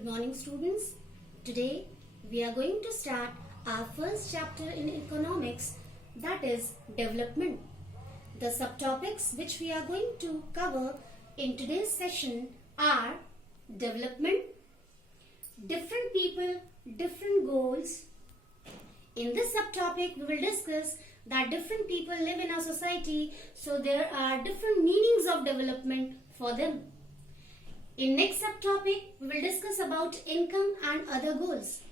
Good morning, students. Today we are going to start our first chapter in economics, that is development. The subtopics which we are going to cover in today's session are development, different people, different goals. In this subtopic we will discuss that different people live in our society, so there are different meanings of development for them. In next subtopic, we will discuss about income and other goals.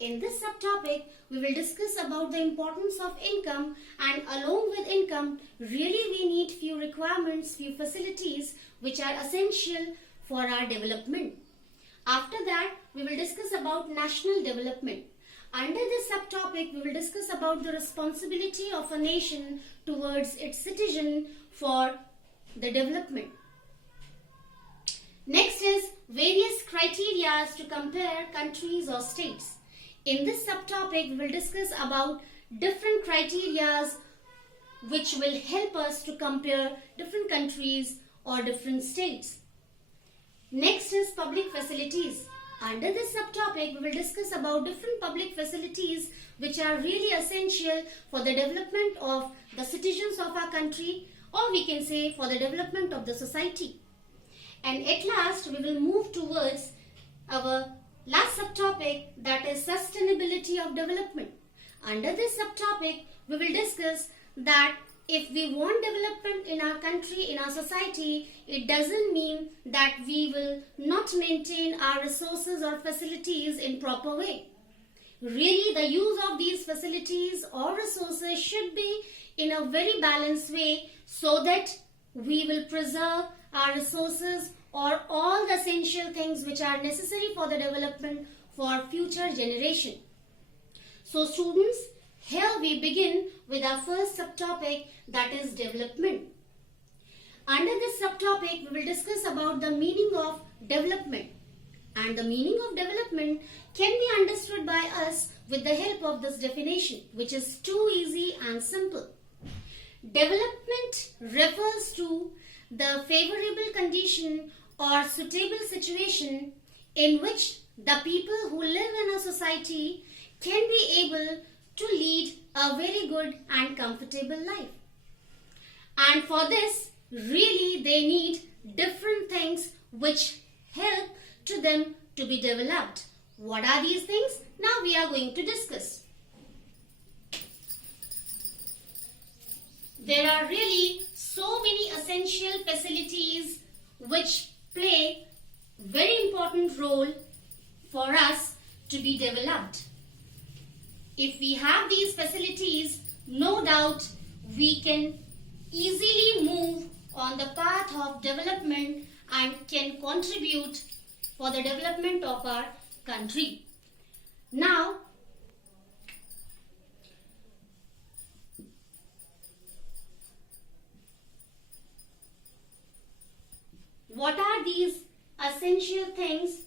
In this subtopic, we will discuss about the importance of income, and along with income, really we need few requirements, few facilities which are essential for our development. After that, we will discuss about national development. Under this subtopic, we will discuss about the responsibility of a nation towards its citizen for the development. Next is various criteria to compare countries or states. In this subtopic, we will discuss about different criteria which will help us to compare different countries or different states. Next is public facilities. Under this subtopic, we will discuss about different public facilities which are really essential for the development of the citizens of our country, or we can say for the development of the society. And at last, we will move towards our last subtopic, that is sustainability of development. Under this subtopic, we will discuss that if we want development in our country, in our society, it doesn't mean that we will not maintain our resources or facilities in proper way. Really, the use of these facilities or resources should be in a very balanced way, so that we will preserve our resources or all the essential things which are necessary for the development for future generation. So students, here we begin with our first subtopic, that is development. Under this subtopic, we will discuss about the meaning of development. And the meaning of development can be understood by us with the help of this definition, which is too easy and simple. Development refers to the favorable condition or suitable situation in which the people who live in a society can be able to lead a very good and comfortable life. And for this, really they need different things which help to them to be developed. What are these things? Now we are going to discuss. There are really so many essential facilities which play very important role for us to be developed. If we have these facilities, no doubt we can easily move on the path of development and can contribute for the development of our country. Now, what are these essential things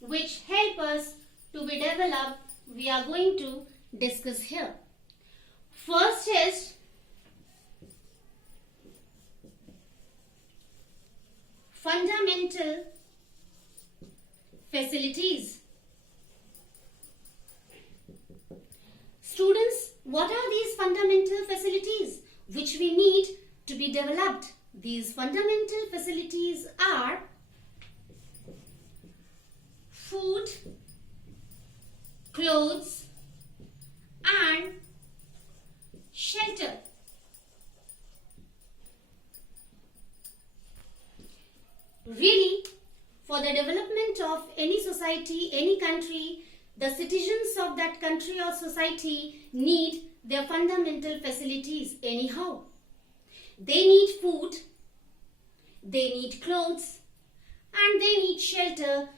which help us to be developed? We are going to discuss here. First is fundamental facilities. Students, what are these fundamental facilities which we need to be developed? These fundamental facilities are food, clothes, and shelter. Really, for the development of any society, any country, the citizens of that country or society need their fundamental facilities anyhow. They need food, they need clothes, and they need shelter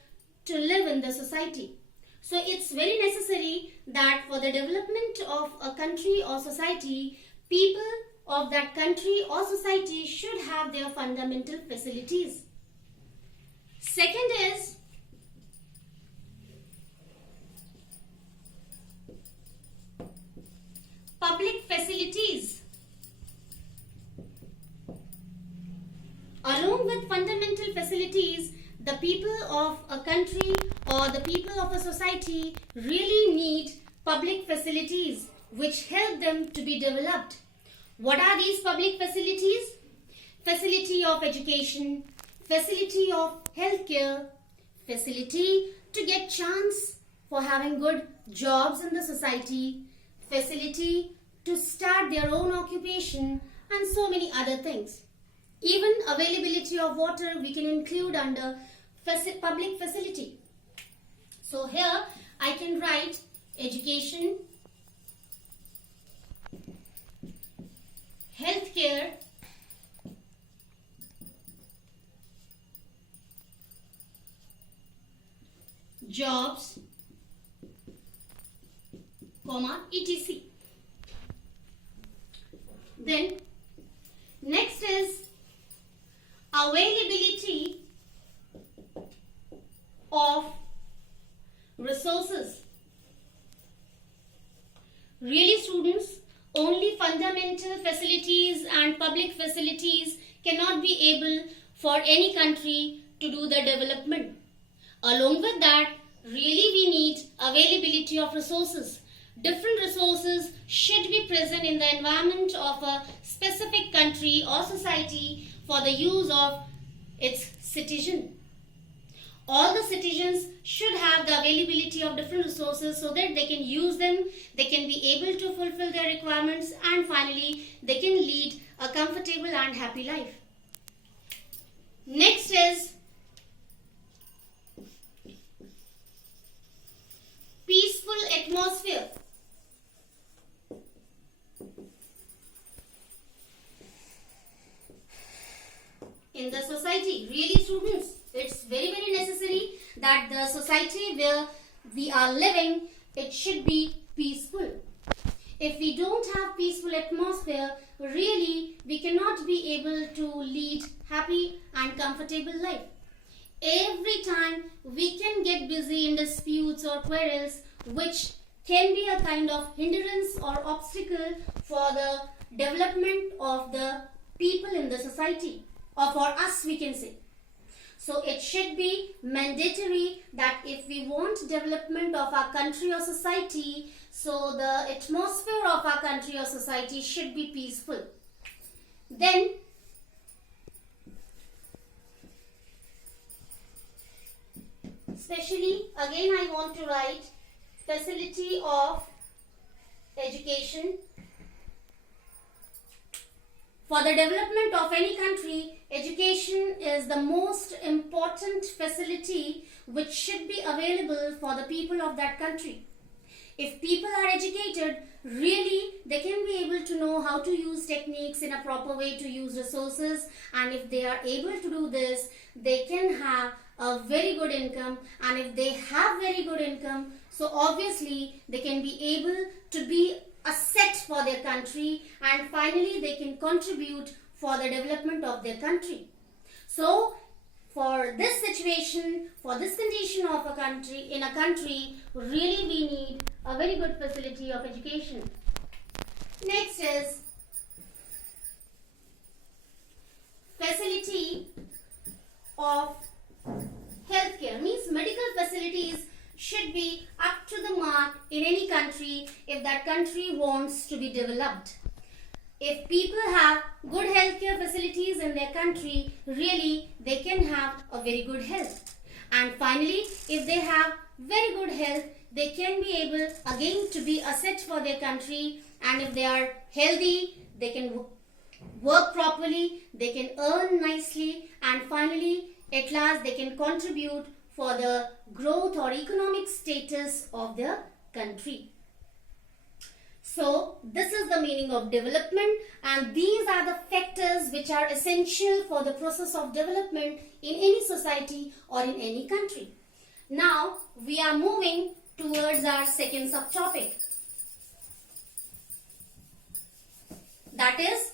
to live in the society. So it's very necessary that for the development of a country or society, people of that country or society should have their fundamental facilities. Second is public facilities. Along with fundamental facilities, the people people of a country or the people of a society really need public facilities which help them to be developed. What are these public facilities? Facility of education, facility of healthcare, facility to get chance for having good jobs in the society, facility to start their own occupation, and so many other things. Even availability of water we can include under public facility. So here I can write education, healthcare, jobs, etc. Then next is availability of resources. Really students, only fundamental facilities and public facilities cannot be able for any country to do the development. Along with that, really we need availability of resources. Different resources should be present in the environment of a specific country or society for the use of its citizen. All the citizens should have the availability of different resources so that they can use them, they can be able to fulfill their requirements, and finally they can lead a comfortable and happy life. Next is peaceful atmosphere. In the society, really students, it's very necessary that the society where we are living, it should be peaceful. If we don't have peaceful atmosphere, really we cannot be able to lead happy and comfortable life. Every time we can get busy in disputes or quarrels which can be a kind of hindrance or obstacle for the development of the people in the society, or for us we can say. So it should be mandatory that if we want development of our country or society, so the atmosphere of our country or society should be peaceful. Then especially again I want to write facility of education. For the development of any country, education is the most important facility which should be available for the people of that country. If people are educated, really they can be able to know how to use techniques in a proper way to use resources, and if they are able to do this, they can have a very good income, and if they have very good income, so obviously they can be able to be asset for their country, and finally they can contribute for the development of their country. So for this situation, for this condition of a country, in a country, really we need a very good facility of education. Next is facility of healthcare, means medical facilities should be up to the mark in any country if that country wants to be developed. If people have good healthcare facilities in their country, really they can have a very good health. And finally, if they have very good health, they can be able again to be asset for their country, and if they are healthy, they can work properly, they can earn nicely, and finally at last they can contribute for the growth or economic status of their country. So this is the meaning of development, and these are the factors which are essential for the process of development in any society or in any country. Now we are moving towards our second subtopic, that is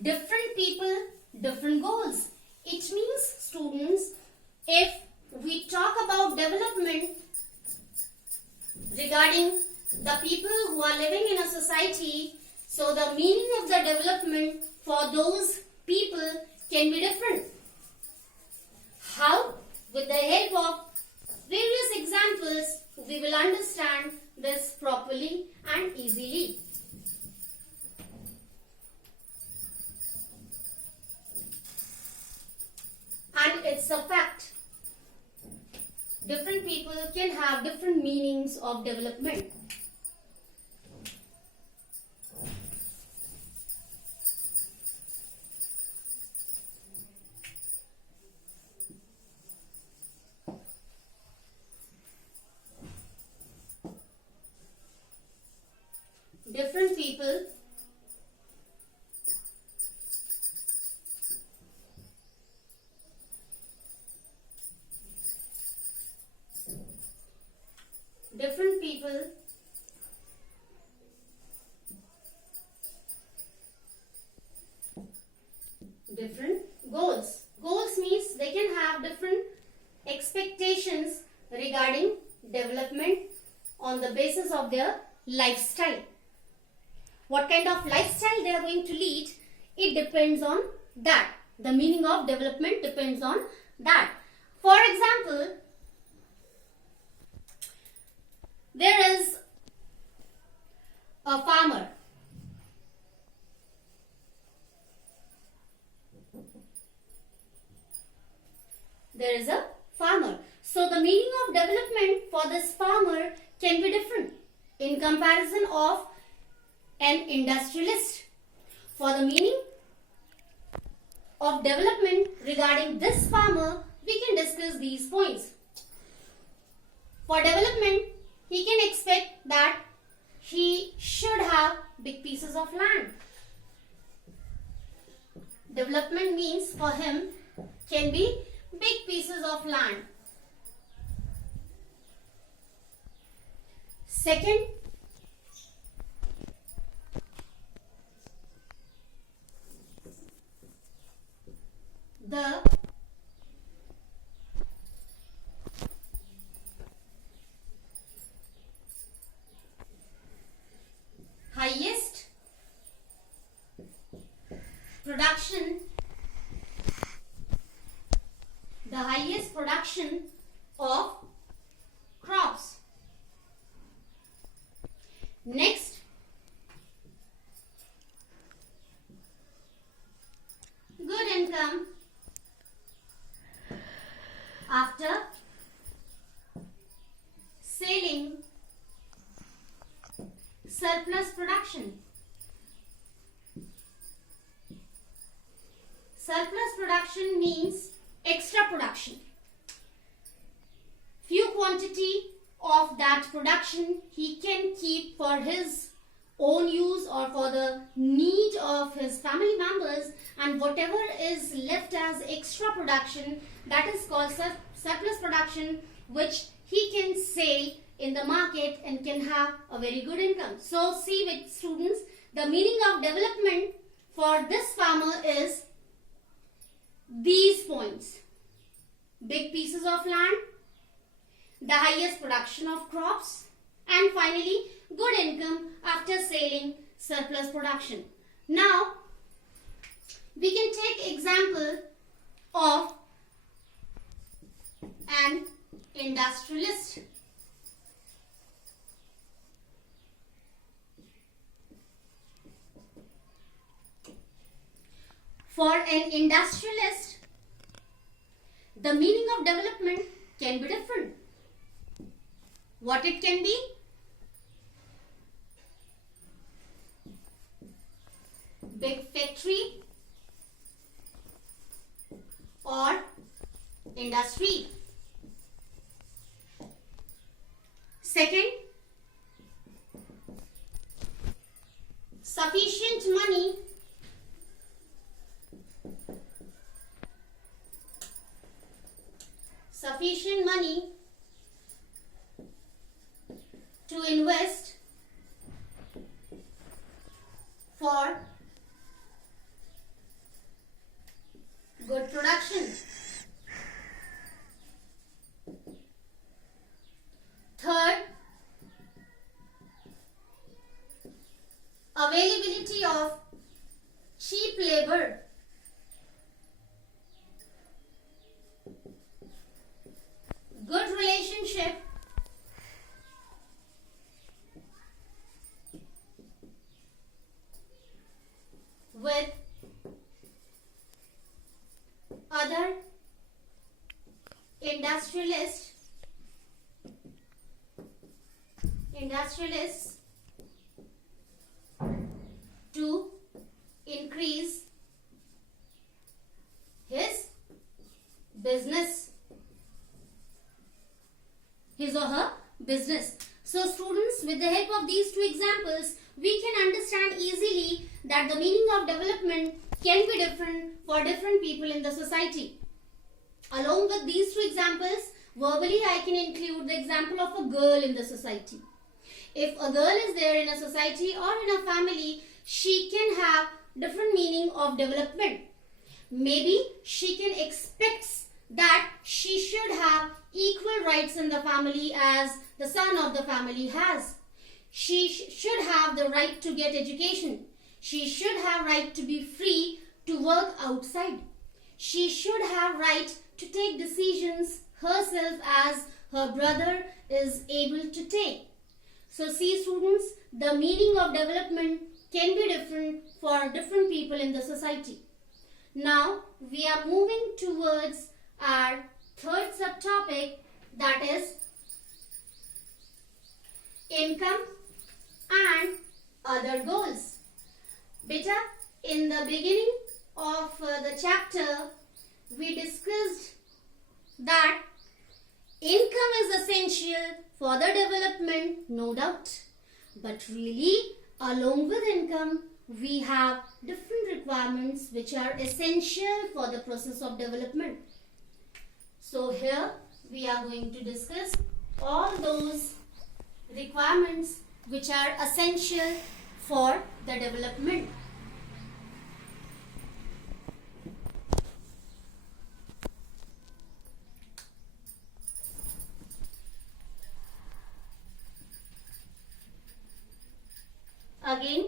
different people, different goals. It means students, if we talk about development regarding the people who are living in a society, so the meaning of the development for those people can be different. How? With will understand this properly and easily. And it's a fact. Different people can have different meanings of development. Different people different goals. Goals means they can have different expectations regarding development on the basis of their lifestyle. What kind of lifestyle they are going to lead, it depends on that. The meaning of development depends on that. For example, there is a farmer. There is a farmer. So the meaning of development for this farmer can be different in comparison of an industrialist. For the meaning of development regarding this farmer, we can discuss these points. For development, he can expect that he should have big pieces of land. Development means for him can be big pieces of land. Second, the highest production of crops. Next, good income after selling surplus production. Surplus production means extra production. Few quantity of that production he can keep for his own use or for the need of his family members, and whatever is left as extra production, that is called surplus production, which he can sell in the market and can have a very good income. So see with students, the meaning of development for this farmer is these points: big pieces of land, the highest production of crops, and finally good income after selling surplus production. Now we can take example of an industrialist. For an industrialist, the meaning of development can be different. What it can be? Big factory or industry. Second, sufficient money to invest for good production. Third, availability of cheap labor. Good relationship industrialists to increase his business, his or her business. So students, with the help of these two examples, we can understand easily that the meaning of development can be different for different people in the society. Along with these two examples, verbally I can include the example of a girl in the society. If a girl is there in a society or in a family, she can have different meaning of development. Maybe she can expect that she should have equal rights in the family as the son of the family has. She should have the right to get education. She should have right to be free to work outside. She should have right to take decisions herself as her brother is able to take. So see students, the meaning of development can be different for different people in the society. Now we are moving towards our third subtopic, that is income and other goals. Beta, in the beginning of the chapter, we discussed that income is essential for the development, no doubt. But really, along with income, we have different requirements which are essential for the process of development. So here we are going to discuss all those requirements which are essential for the development. Again,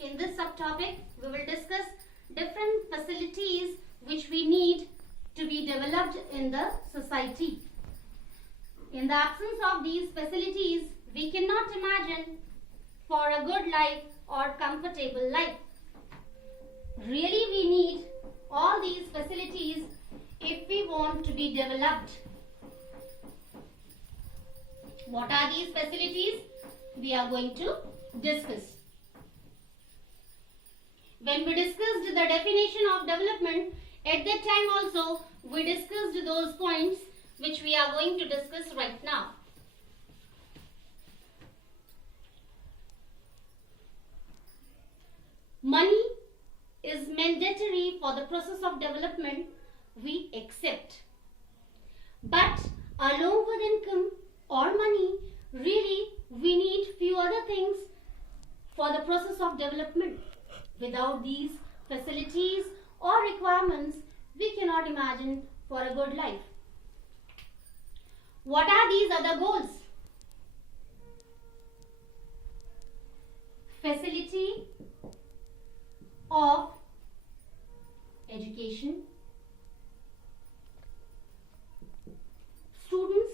in this subtopic, we will discuss different facilities which we need to be developed in the society. In the absence of these facilities, we cannot imagine for a good life or comfortable life. Really, we need all these facilities if we want to be developed. What are these facilities? We are going to discuss. When we discussed the definition of development, at that time also we discussed those points which we are going to discuss right now. Money is mandatory for the process of development, we accept. But along with income or money, really we need few other things for the process of development. Without these facilities or requirements, we cannot imagine for a good life. What are these other goals? Facility of education. Students,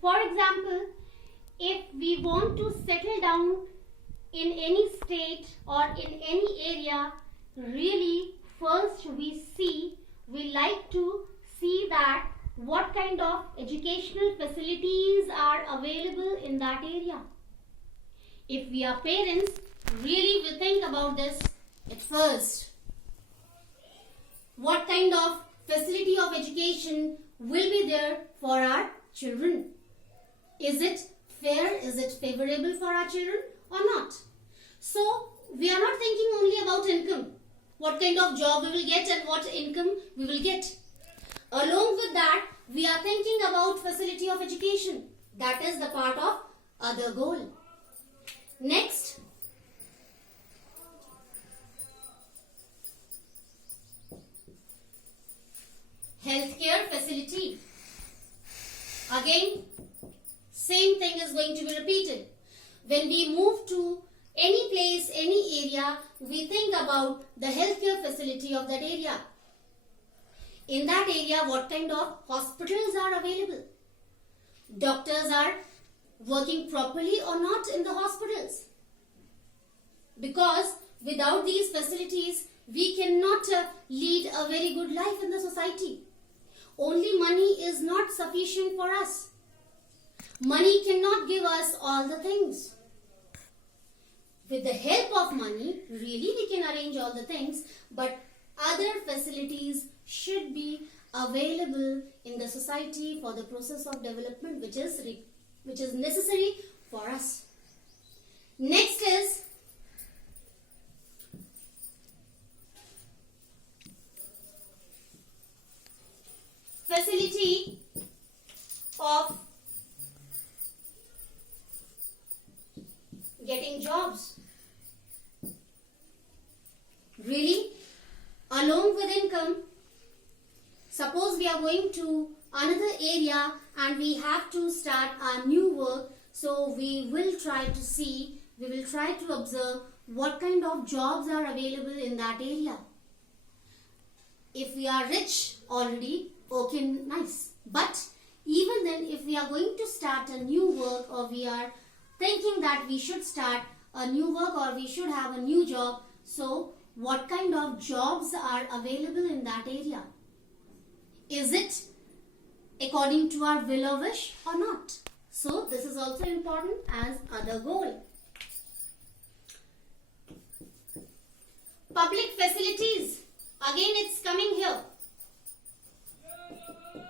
for example, if we want to settle down in any state or in any area, really first we like to see that what kind of educational facilities are available in that area. If we are parents, really we think about this at first. What kind of facility of education will be there for our children? Is it fair? Is it favorable for our children or not? So we are not thinking only about income. What kind of job we will get and what income we will get. Along with that, we are thinking about facility of education. That is the part of other goal. Next, healthcare facility. Again, same thing is going to be repeated. When we move to any place, any area, we think about the healthcare facility of that area. In that area, what kind of hospitals are available? Doctors are working properly or not in the hospitals? Because without these facilities, we cannot lead a very good life in the society. only money is not sufficient for us. Money cannot give us all the things. With the help of money, really we can arrange all the things, but other facilities should be available in the society for the process of development which is necessary for us. Next is facility of getting jobs. Really, along with income, suppose we are going to another area and we have to start our new work, so we will try to observe what kind of jobs are available in that area. If we are rich already, okay, nice. But even then, if we are going to start a new work, or we are thinking that we should start a new work or we should have a new job, so what kind of jobs are available in that area? Is it according to our will or wish or not? So this is also important as other goal. Public facilities, again it's coming here.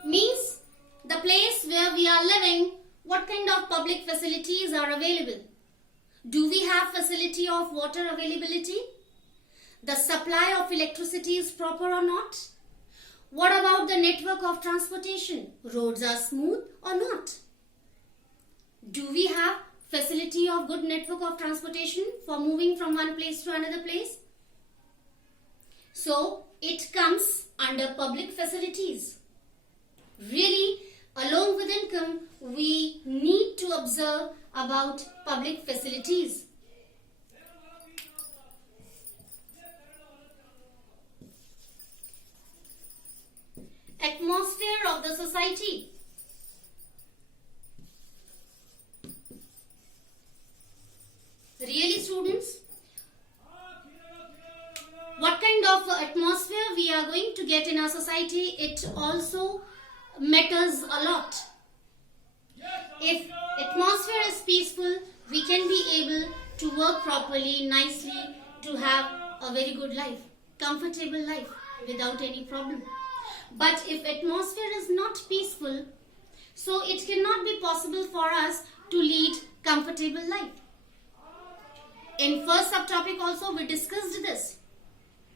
Means the place where we are living, what kind of public facilities are available? Do we have facility of water availability? The supply of electricity is proper or not? What about the network of transportation? Roads are smooth or not? Do we have facility of good network of transportation for moving from one place to another place? So it comes under public facilities. Really, along with income, we need to observe about public facilities. Atmosphere of the society. Really, students, what kind of atmosphere we are going to get in our society, it also matters a lot. If atmosphere is peaceful, we can be able to work properly, nicely, to have a very good life, comfortable life without any problem. But if atmosphere is not peaceful, so it cannot be possible for us to lead comfortable life. In first subtopic also we discussed this.